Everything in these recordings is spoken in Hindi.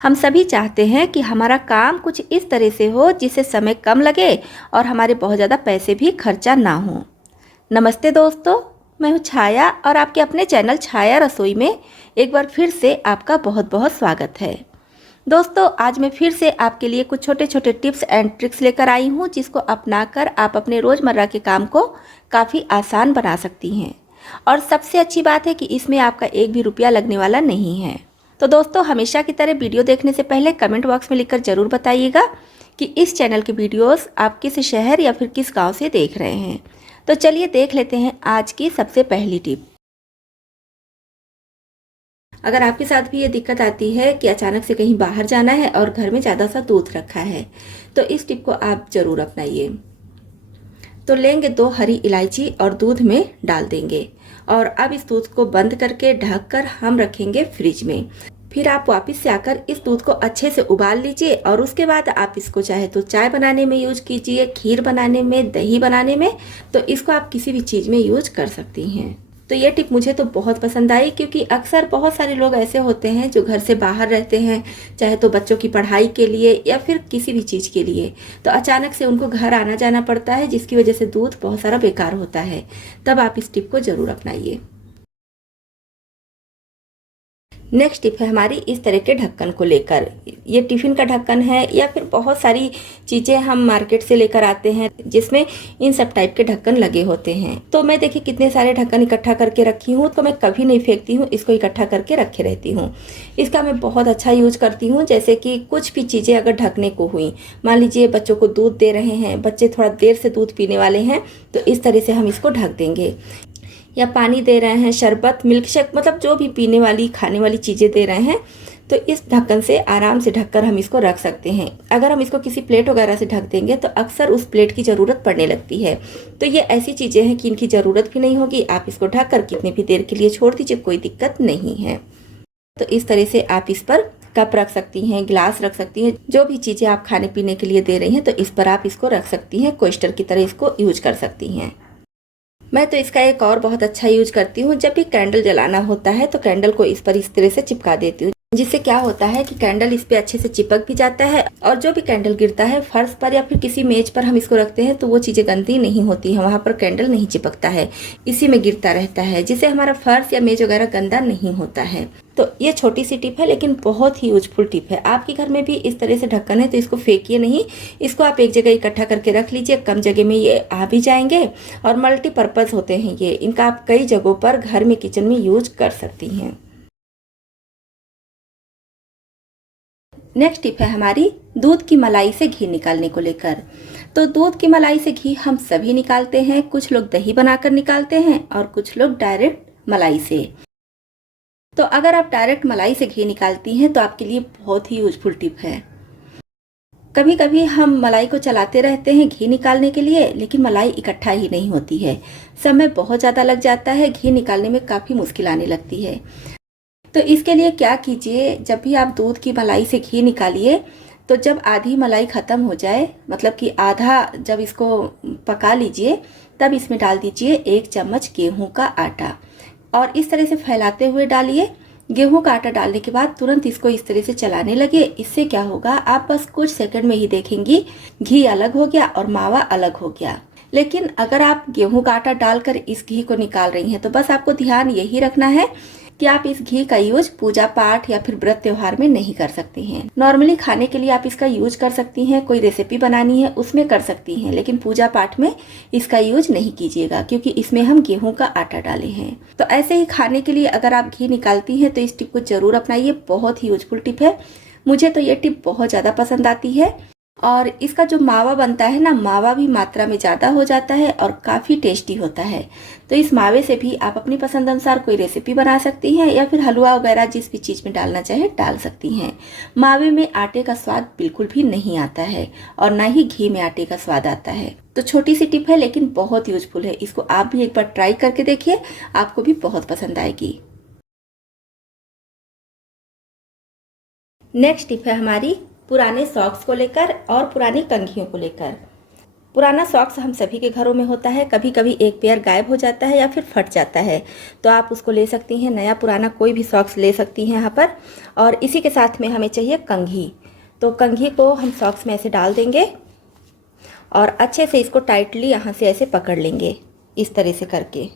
हम सभी चाहते हैं कि हमारा काम कुछ इस तरह से हो जिससे समय कम लगे और हमारे बहुत ज़्यादा पैसे भी खर्चा ना हो। नमस्ते दोस्तों, मैं हूँ छाया और आपके अपने चैनल छाया रसोई में एक बार फिर से आपका बहुत बहुत स्वागत है। दोस्तों, आज मैं फिर से आपके लिए कुछ छोटे छोटे टिप्स एंड ट्रिक्स लेकर आई हूँ जिसको अपनाकर आप अपने रोज़मर्रा के काम को काफ़ी आसान बना सकती हैं। और सबसे अच्छी बात है कि इसमें आपका एक भी रुपया लगने वाला नहीं है। तो दोस्तों, हमेशा की तरह वीडियो देखने से पहले कमेंट बॉक्स में लिखकर ज़रूर बताइएगा कि इस चैनल की वीडियोस आप किस शहर या फिर किस गांव से देख रहे हैं। तो चलिए देख लेते हैं आज की सबसे पहली टिप। अगर आपके साथ भी ये दिक्कत आती है कि अचानक से कहीं बाहर जाना है और घर में ज़्यादा सा दूध रखा है, तो इस टिप को आप ज़रूर अपनाइए। तो लेंगे 2 हरी इलायची और दूध में डाल देंगे और अब इस दूध को बंद करके ढक कर हम रखेंगे फ्रिज में। फिर आप वापस से आकर इस दूध को अच्छे से उबाल लीजिए और उसके बाद आप इसको चाहे तो चाय बनाने में यूज कीजिए, खीर बनाने में, दही बनाने में, तो इसको आप किसी भी चीज़ में यूज कर सकती हैं। तो ये टिप मुझे तो बहुत पसंद आई क्योंकि अक्सर बहुत सारे लोग ऐसे होते हैं जो घर से बाहर रहते हैं, चाहे तो बच्चों की पढ़ाई के लिए या फिर किसी भी चीज़ के लिए, तो अचानक से उनको घर आना जाना पड़ता है जिसकी वजह से दूध बहुत सारा बेकार होता है। तब आप इस टिप को ज़रूर अपनाइए। नेक्स्ट टिप है हमारी इस तरह के ढक्कन को लेकर। ये टिफ़िन का ढक्कन है या फिर बहुत सारी चीज़ें हम मार्केट से लेकर आते हैं जिसमें इन सब टाइप के ढक्कन लगे होते हैं। तो मैं देखिए कितने सारे ढक्कन इकट्ठा करके रखी हूँ, तो मैं कभी नहीं फेंकती हूँ, इसको इकट्ठा करके रखे रहती हूँ। इसका मैं बहुत अच्छा यूज करती हूँ। जैसे कि कुछ भी चीज़ें अगर ढकने को हुई, मान लीजिए बच्चों को दूध दे रहे हैं, बच्चे थोड़ा देर से दूध पीने वाले हैं, तो इस तरह से हम इसको ढक देंगे। या पानी दे रहे हैं, शरबत, मिल्क शेक, मतलब जो भी पीने वाली खाने वाली चीज़ें दे रहे हैं, तो इस ढक्कन से आराम से ढककर हम इसको रख सकते हैं। अगर हम इसको किसी प्लेट वगैरह से ढक देंगे तो अक्सर उस प्लेट की ज़रूरत पड़ने लगती है। तो ये ऐसी चीज़ें हैं कि इनकी ज़रूरत भी नहीं होगी, आप इसको ढक कर कितनी भी देर के लिए छोड़ दीजिए, कोई दिक्कत नहीं है। तो इस तरह से आप इस पर कप रख सकती हैं, गिलास रख सकती हैं, जो भी चीज़ें आप खाने पीने के लिए दे रही हैं, तो इस पर आप इसको रख सकती हैं। कोस्टर की तरह इसको यूज कर सकती हैं। मैं तो इसका एक और बहुत अच्छा यूज करती हूँ। जब भी कैंडल जलाना होता है तो कैंडल को इस पर इस तरह से चिपका देती हूँ, जिससे क्या होता है कि कैंडल इस पे अच्छे से चिपक भी जाता है और जो भी कैंडल गिरता है फर्श पर या फिर किसी मेज पर हम इसको रखते हैं तो वो चीज़ें गंदी नहीं होती हैं, वहाँ पर कैंडल नहीं चिपकता है, इसी में गिरता रहता है, जिससे हमारा फर्श या मेज वगैरह गंदा नहीं होता है। तो ये छोटी सी टिप है लेकिन बहुत ही यूजफुल टिप है। आपके घर में भी इस तरह से ढक्कन है तो इसको फेंकिए नहीं, इसको आप एक जगह इकट्ठा करके रख लीजिए। कम जगह में ये आ भी जाएंगे और मल्टीपर्पज़ होते हैं ये, इनका आप कई जगहों पर घर में किचन में यूज कर सकती हैं। नेक्स्ट टिप है हमारी दूध की मलाई से घी निकालने को लेकर। तो दूध की मलाई से घी हम सभी निकालते हैं, कुछ लोग दही बनाकर निकालते हैं और कुछ लोग डायरेक्ट मलाई से। तो अगर आप डायरेक्ट मलाई से घी निकालती हैं तो आपके लिए बहुत ही यूजफुल टिप है। कभी कभी हम मलाई को चलाते रहते हैं घी निकालने के लिए, लेकिन मलाई इकट्ठा ही नहीं होती है, समय बहुत ज़्यादा लग जाता है, घी निकालने में काफ़ी मुश्किल आने लगती है। तो इसके लिए क्या कीजिए, जब भी आप दूध की मलाई से घी निकालिए तो जब आधी मलाई ख़त्म हो जाए, मतलब कि आधा जब इसको पका लीजिए, तब इसमें डाल दीजिए 1 चम्मच गेहूं का आटा और इस तरह से फैलाते हुए डालिए। गेहूं का आटा डालने के बाद तुरंत इसको इस तरह से चलाने लगे। इससे क्या होगा, आप बस कुछ सेकंड में ही देखेंगी घी अलग हो गया और मावा अलग हो गया। लेकिन अगर आप गेहूं का आटा डालकर इस घी को निकाल रही हैं तो बस आपको ध्यान यही रखना है कि आप इस घी का यूज पूजा पाठ या फिर व्रत त्योहार में नहीं कर सकती हैं। नॉर्मली खाने के लिए आप इसका यूज कर सकती हैं, कोई रेसिपी बनानी है उसमें कर सकती हैं, लेकिन पूजा पाठ में इसका यूज नहीं कीजिएगा क्योंकि इसमें हम गेहूं का आटा डाले हैं। तो ऐसे ही खाने के लिए अगर आप घी निकालती हैं तो इस टिप को जरूर अपनाइए, बहुत ही यूजफुल टिप है। मुझे तो ये टिप बहुत ज़्यादा पसंद आती है और इसका जो मावा बनता है ना, मावा भी मात्रा में ज़्यादा हो जाता है और काफ़ी टेस्टी होता है। तो इस मावे से भी आप अपनी पसंद अनुसार कोई रेसिपी बना सकती हैं या फिर हलवा वगैरह जिस भी चीज़ में डालना चाहे डाल सकती हैं। मावे में आटे का स्वाद बिल्कुल भी नहीं आता है और ना ही घी में आटे का स्वाद आता है। तो छोटी सी टिप है लेकिन बहुत यूजफुल है, इसको आप भी एक बार ट्राई करके देखिए, आपको भी बहुत पसंद आएगी। नेक्स्ट टिप है हमारी पुराने सॉक्स को लेकर और पुरानी कंघियों को लेकर। पुराना सॉक्स हम सभी के घरों में होता है, कभी कभी एक पेयर गायब हो जाता है या फिर फट जाता है, तो आप उसको ले सकती हैं। नया पुराना कोई भी सॉक्स ले सकती हैं यहाँ पर। और इसी के साथ में हमें चाहिए कंघी। तो कंघी को हम सॉक्स में ऐसे डाल देंगे और अच्छे से इसको टाइटली यहाँ से ऐसे पकड़ लेंगे, इस तरह से करके।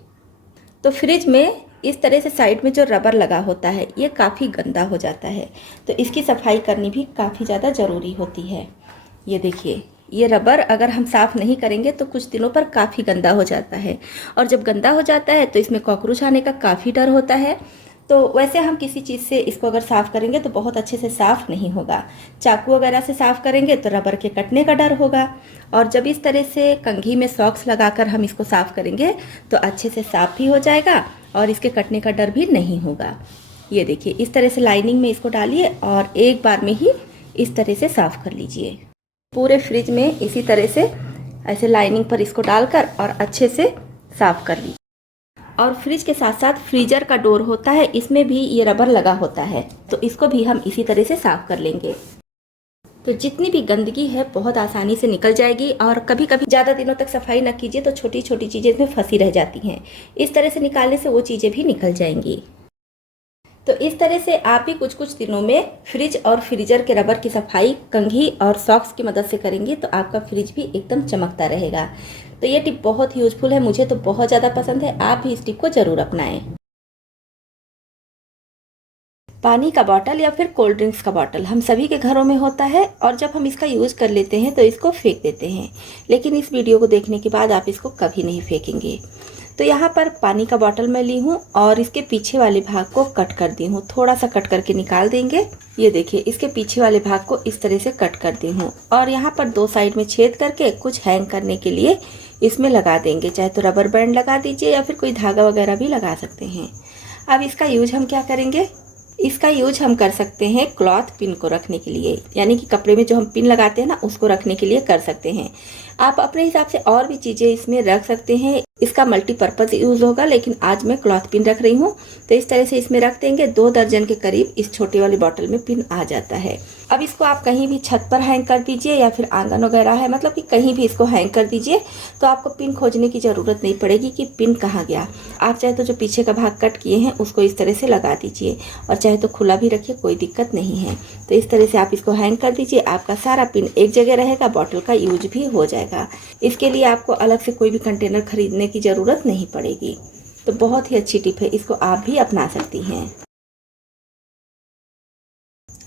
तो फ्रिज में इस तरह से साइड में जो रबर लगा होता है ये काफ़ी गंदा हो जाता है, तो इसकी सफाई करनी भी काफ़ी ज़्यादा ज़रूरी होती है। ये देखिए, ये रबर अगर हम साफ़ नहीं करेंगे तो कुछ दिनों पर काफ़ी गंदा हो जाता है, और जब गंदा हो जाता है तो इसमें कॉकरोच आने का काफ़ी डर होता है। तो वैसे हम किसी चीज़ से इसको अगर साफ़ करेंगे तो बहुत अच्छे से साफ़ नहीं होगा। चाकू वगैरह से साफ़ करेंगे तो रबर के कटने का डर होगा, और जब इस तरह से कंघी में सॉक्स लगाकर हम इसको साफ़ करेंगे तो अच्छे से साफ़ भी हो जाएगा और इसके कटने का डर भी नहीं होगा। ये देखिए, इस तरह से लाइनिंग में इसको डालिए और एक बार में ही इस तरह से साफ़ कर लीजिए। पूरे फ्रिज में इसी तरह से ऐसे लाइनिंग पर इसको डालकर और अच्छे से साफ़ कर लीजिए। और फ्रिज के साथ साथ फ्रीजर का डोर होता है, इसमें भी ये रबर लगा होता है, तो इसको भी हम इसी तरह से साफ़ कर लेंगे। तो जितनी भी गंदगी है बहुत आसानी से निकल जाएगी, और कभी कभी ज़्यादा दिनों तक सफाई न कीजिए तो छोटी छोटी चीज़ें इसमें फंसी रह जाती हैं। इस तरह से निकालने से वो चीज़ें भी निकल जाएंगी। तो इस तरह से आप ही कुछ कुछ दिनों में फ्रिज और फ्रीजर के रबर की सफाई कंघी और सॉक्स की मदद से करेंगे तो आपका फ्रिज भी एकदम चमकता रहेगा। तो ये टिप बहुत ही यूजफुल है, मुझे तो बहुत ज़्यादा पसंद है। आप भी इस टिप को ज़रूर अपनाएं। पानी का बॉटल या फिर कोल्ड ड्रिंक्स का बॉटल हम सभी के घरों में होता है, और जब हम इसका यूज़ कर लेते हैं तो इसको फेंक देते हैं, लेकिन इस वीडियो को देखने के बाद आप इसको कभी नहीं फेंकेंगे। तो यहाँ पर पानी का बॉटल मैं ली हूँ और इसके पीछे वाले भाग को कट कर दी हूँ, थोड़ा सा कट करके निकाल देंगे। ये देखिए, इसके पीछे वाले भाग को इस तरह से कट कर दी हूँ, और यहाँ पर दो साइड में छेद करके कुछ हैंग करने के लिए इसमें लगा देंगे। चाहे तो रबर बैंड लगा दीजिए या फिर कोई धागा वगैरह भी लगा सकते हैं। अब इसका यूज हम क्या करेंगे, इसका यूज हम कर सकते हैं क्लॉथ पिन को रखने के लिए, यानी कि कपड़े में जो हम पिन लगाते हैं ना, उसको रखने के लिए कर सकते हैं। आप अपने हिसाब से और भी चीज़ें इसमें रख सकते हैं, इसका मल्टीपर्पज़ यूज़ होगा, लेकिन आज मैं क्लॉथ पिन रख रही हूँ। तो इस तरह से इसमें रख देंगे। 2 दर्जन के करीब इस छोटे वाली बॉटल में पिन आ जाता है। अब इसको आप कहीं भी छत पर हैंग कर दीजिए या फिर आंगन वगैरह है, मतलब कि कहीं भी इसको हैंग कर दीजिए, तो आपको पिन खोजने की ज़रूरत नहीं पड़ेगी कि पिन कहाँ गया। आप चाहे तो जो पीछे का भाग कट किए हैं उसको इस तरह से लगा दीजिए, और चाहे तो खुला भी रखिए, कोई दिक्कत नहीं है। तो इस तरह से आप इसको हैंग कर दीजिए, आपका सारा पिन एक जगह रहेगा, बॉटल का यूज भी हो जाएगा। इसके लिए आपको अलग से कोई भी कंटेनर खरीदने की ज़रूरत नहीं पड़ेगी। तो बहुत ही अच्छी टिप है, इसको आप भी अपना सकती हैं।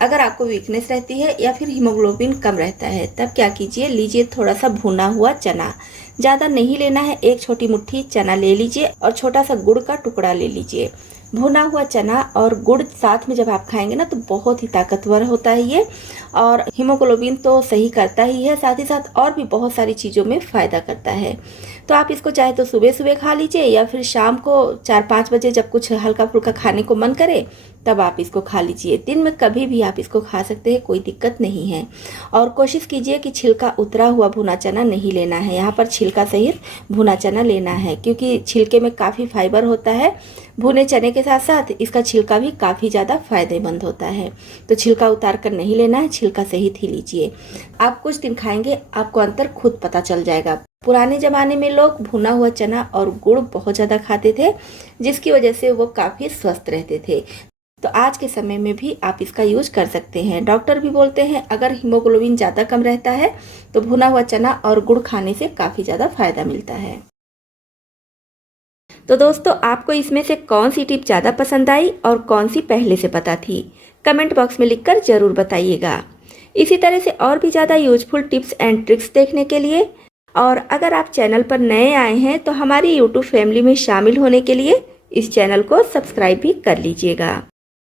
अगर आपको वीकनेस रहती है या फिर हीमोग्लोबिन कम रहता है, तब क्या कीजिए, लीजिए थोड़ा सा भुना हुआ चना। ज़्यादा नहीं लेना है, 1 छोटी मुट्ठी चना ले लीजिए और छोटा सा गुड़ का टुकड़ा ले लीजिए। भुना हुआ चना और गुड़ साथ में जब आप खाएंगे ना तो बहुत ही ताकतवर होता है ये, और हीमोग्लोबिन तो सही करता ही है, साथ ही साथ और भी बहुत सारी चीज़ों में फ़ायदा करता है। तो आप इसको चाहे तो सुबह सुबह खा लीजिए या फिर शाम को 4-5 बजे जब कुछ हल्का फुल्का खाने को मन करे तब आप इसको खा लीजिए। दिन में कभी भी आप इसको खा सकते हैं, कोई दिक्कत नहीं है। और कोशिश कीजिए कि छिलका उतरा हुआ भुना चना नहीं लेना है, यहाँ पर छिलका सहित भुना चना लेना है, क्योंकि छिलके में काफ़ी फाइबर होता है। भुने चने के साथ साथ इसका छिलका भी काफ़ी ज़्यादा फायदेमंद होता है। तो छिलका उतार कर नहीं लेना है, छिलका सहित ही लीजिए। आप कुछ दिन खाएंगे, आपको अंतर खुद पता चल जाएगा। पुराने ज़माने में लोग भुना हुआ चना और गुड़ बहुत ज़्यादा खाते थे, जिसकी वजह से वो काफ़ी स्वस्थ रहते थे। तो आज के समय में भी आप इसका यूज कर सकते हैं। डॉक्टर भी बोलते हैं अगर हीमोग्लोबिन ज़्यादा कम रहता है तो भुना हुआ चना और गुड़ खाने से काफ़ी ज़्यादा फायदा मिलता है। तो दोस्तों, आपको इसमें से कौन सी टिप ज़्यादा पसंद आई और कौन सी पहले से पता थी, कमेंट बॉक्स में लिखकर ज़रूर बताइएगा। इसी तरह से और भी ज़्यादा यूजफुल टिप्स एंड ट्रिक्स देखने के लिए, और अगर आप चैनल पर नए आए हैं तो हमारी यूट्यूब फैमिली में शामिल होने के लिए इस चैनल को सब्सक्राइब भी कर लीजिएगा।